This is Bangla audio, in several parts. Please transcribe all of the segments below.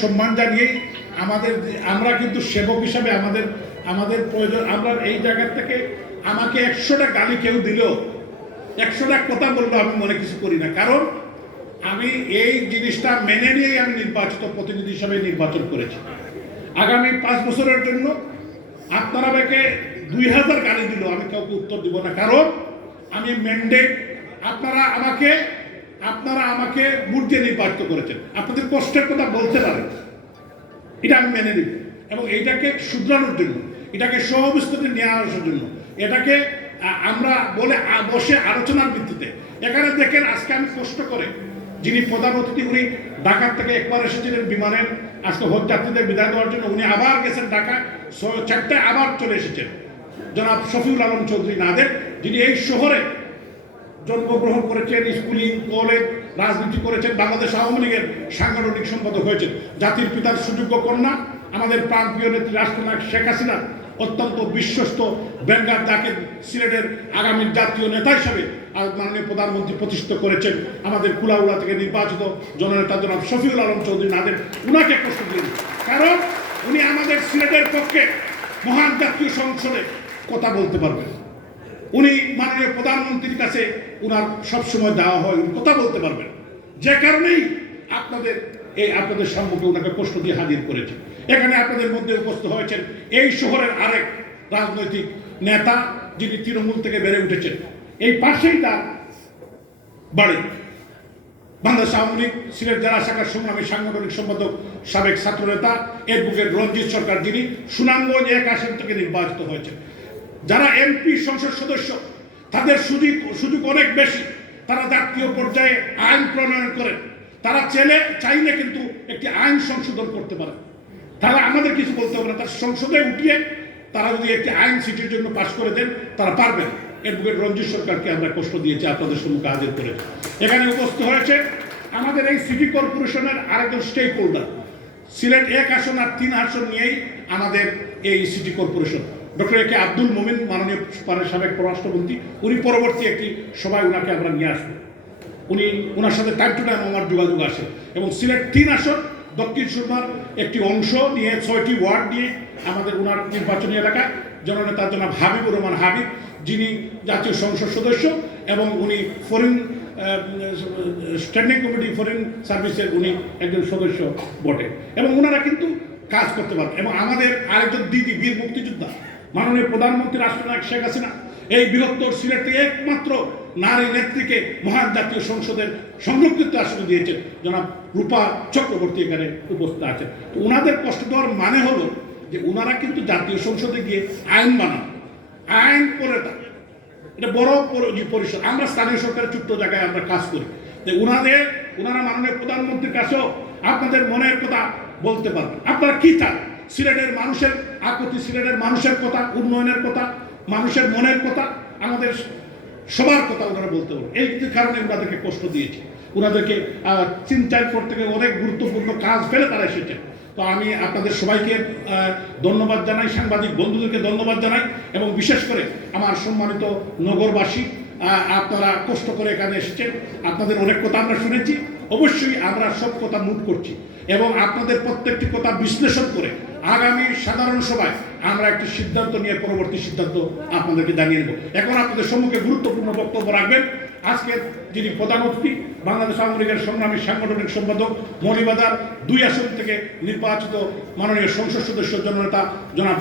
সম্মান জানিয়ে আমরা কিন্তু সেবক হিসাবে আমাদের প্রয়োজন। আমরা এই জায়গা থেকে আমাকে 100টা গালি কেউ দিলেও 100টা কথা বলবো আমি মনে কিছু করি না, কারণ আমি এই জিনিসটা মেনে নিয়েই আমি নির্বাচিত প্রতিনিধি হিসাবে নির্বাচন করেছি। আগামী 5 বছরের জন্য আপনারা আমাকে 2000 গালি দিলেও আমি কাউকে উত্তর দিব না, কারণ আমি ম্যান্ডেট আপনারা আমাকে ভোট দিয়ে নির্বাচিত করেছেন। আপনাদের কষ্টের কথা বলতে পারেন, এটা আমি মেনে নিব, এবং এইটাকে শুধরানোর জন্য, এটাকে সহবিস্তৃতি নিয়ে আসার জন্য, এটাকে আমরা বসে আলোচনার ভিত্তিতে। এখানে দেখেন আজকে আমি কষ্ট করে যিনি প্রধান অতিথি, উনি ঢাকা থেকে একবার এসেছিলেন বিমানের আজকে হজ যাত্রীদের বিদায় দেওয়ার জন্য, উনি আবার গেছেন ঢাকা 4টায় আবার চলে এসেছেন। জনাব শফিউল আলম চৌধুরী নাদের, যিনি এই শহরে জন্মগ্রহণ করেছেন, স্কুলিং, কলেজ, রাজনীতি করেছেন, বাংলাদেশ আওয়ামী লীগের সাংগঠনিক সম্পাদক হয়েছেন, জাতির পিতার সুযোগ্য কন্যা, আমাদের প্রাণপ্রিয় নেত্রী রাষ্ট্রনায়ক শেখ হাসিনা অত্যন্ত বিশ্বস্ত ব্যাংকার, যাকে সিলেটের আগামী জাতীয় নেতা হিসাবে মাননীয় প্রধানমন্ত্রী প্রতিষ্ঠিত করেছেন। আমাদের কুলাউড়া থেকে নির্বাচিত জননেতা জনাব শফিউল আলম চৌধুরী নাদের, উনাকে কষ্ট দিন, কারণ উনি আমাদের সিলেটের পক্ষে মহান জাতীয় সংসদে কথা বলতে পারবেন। উনি মাননীয় প্রধানমন্ত্রীর কাছে উনার সবসময় দেওয়া হয়, উনি কথা বলতে পারবেন, যে কারণেই আপনাদের সম্মুখে ওনাকে কষ্ট দিয়ে হাজির করেছে। এখানে আপনাদের মধ্যে উপস্থিত হয়েছেন এই শহরের আরেক রাজনৈতিক নেতা, যিনি তৃণমূল থেকে বেড়ে উঠেছেন, এই পাশেই তার বাড়ি। বাংলাদেশ আওয়ামী লীগ সিলেট জেলা শাখার সংগ্রামী সাংগঠনিক সম্পাদক, সাবেক ছাত্রনেতা এডভোকেট রঞ্জিত সরকার, যিনি সুনামগঞ্জ 1 আসন থেকে নির্বাচিত হয়েছেন। যারা এমপি সংসদ সদস্য, তাদের সুযোগ অনেক বেশি, তারা জাতীয় পর্যায়ে আইন প্রণয়ন করেন, তারা চাইলে কিন্তু একটি আইন সংশোধন করতে পারে। তারা আমাদের কিছু বলতে হবে না, তার সংসদে উঠিয়ে তারা যদি একটি আইন সিটির জন্য পাশ করে দেন, তারা পারবেন। অ্যাডভোকেট রঞ্জিত সরকারকে আমরা কষ্ট দিয়েছি, আপনাদের সম্মুখে হাজির করে। এখানে উপস্থিত হয়েছে আমাদের এই সিটি কর্পোরেশনের আরেকজন স্টেক হোল্ডার, সিলেট 1 আসন আর 3 আসন নিয়েই আমাদের এই সিটি কর্পোরেশন, ডক্টর এ কে আব্দুল মোমিন, মাননীয় সাবেক পররাষ্ট্রমন্ত্রী, উনি পরবর্তী একটি সভায় উনাকে আমরা নিয়ে আসবো। ওনার সাথে টাইম টু টাইম আমার যোগাযোগ আসে, এবং সিলেট 3 আসন দক্ষিণ সুরমার একটি অংশ নিয়ে 6টি ওয়ার্ড নিয়ে আমাদের ওনার নির্বাচনী এলাকায় জননেতা জনাব হাবিবুর রহমান হাবিব, যিনি জাতীয় সংসদ সদস্য এবং উনি ফরেন স্ট্যান্ডিং কমিটি ফরেন সার্ভিসের উনি একজন সদস্য বটে, এবং ওনারা কিন্তু কাজ করতে পারবে। এবং আমাদের আরেকজন দিদি, বীর মুক্তিযোদ্ধা, মাননীয় প্রধানমন্ত্রী রাষ্ট্রনায়ক শেখ হাসিনা এই বৃহত্তর সিলেট থেকে একমাত্র নারী নেত্রীকে মহান জাতীয় সংসদের সংরক্ষিত আসনে দিয়েছেন, জনাব রূপা চক্রবর্তী এখানে উপস্থিত আছেন। তো ওনাদের কষ্ট দেওয়ার মানে হলো যে ওনারা কিন্তু জাতীয় সংসদে গিয়ে আইন বানান, আইন করে থাকে, এটা বড় পরিষদ। আমরা স্থানীয় সরকারের ছোট্ট জায়গায় আমরা কাজ করি, যে ওনারা মাননীয় প্রধানমন্ত্রীর কাছেও আপনাদের মনের কথা বলতে পারবেন। আপনারা কি চান? সিলেটের মানুষের আপত্তি, সিলেটের মানুষের কথা, উন্নয়নের কথা, মানুষের মনের কথা, আমাদের সবার কথা ওনারা বলতে পারবেন। এই কারণে ওনাদেরকে কষ্ট দিয়েছি, ওনাদেরকে চিন্তায় করতে গিয়ে অনেক গুরুত্বপূর্ণ কাজ ফেলে তারা এসেছেন। তো আমি আপনাদের সবাইকে ধন্যবাদ জানাই, সাংবাদিক বন্ধুদেরকে ধন্যবাদ জানাই, এবং বিশেষ করে আমার সম্মানিত নগরবাসী, আপনারা কষ্ট করে এখানে এসেছেন, আপনাদের অনেক কথা আমরা শুনেছি। অবশ্যই আমরা সব কথা নোট করছি, এবং আপনাদের প্রত্যেকটি কথা বিশ্লেষণ করে আগামী সাধারণ সভায় আমরা একটি সিদ্ধান্ত নিয়ে পরবর্তী সিদ্ধান্ত আপনাদেরকে জানিয়ে দেব। এখন আপনাদের সম্মুখে গুরুত্বপূর্ণ বক্তব্য রাখবেন আজকের যিনি প্রধান অতিথি, বাংলাদেশ আওয়ামী লীগের সংগ্রামী সাংগঠনিক সম্পাদক, মৌলভীবাজার 2 আসন থেকে নির্বাচিত মাননীয় সংসদ সদস্য জননেতা জনাব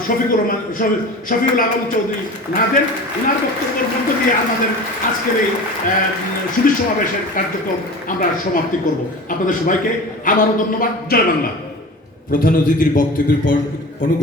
শফিউল আলম চৌধুরী নাদের। ওনার বক্তব্যের মধ্য দিয়ে আমাদের আজকের এই সুধী সমাবেশের কার্যক্রম আমরা সমাপ্তি করব। আপনাদের সবাইকে আবারও ধন্যবাদ। জয় বাংলা। প্রধান অতিথির বক্তব্যের পর অনুগ্রহ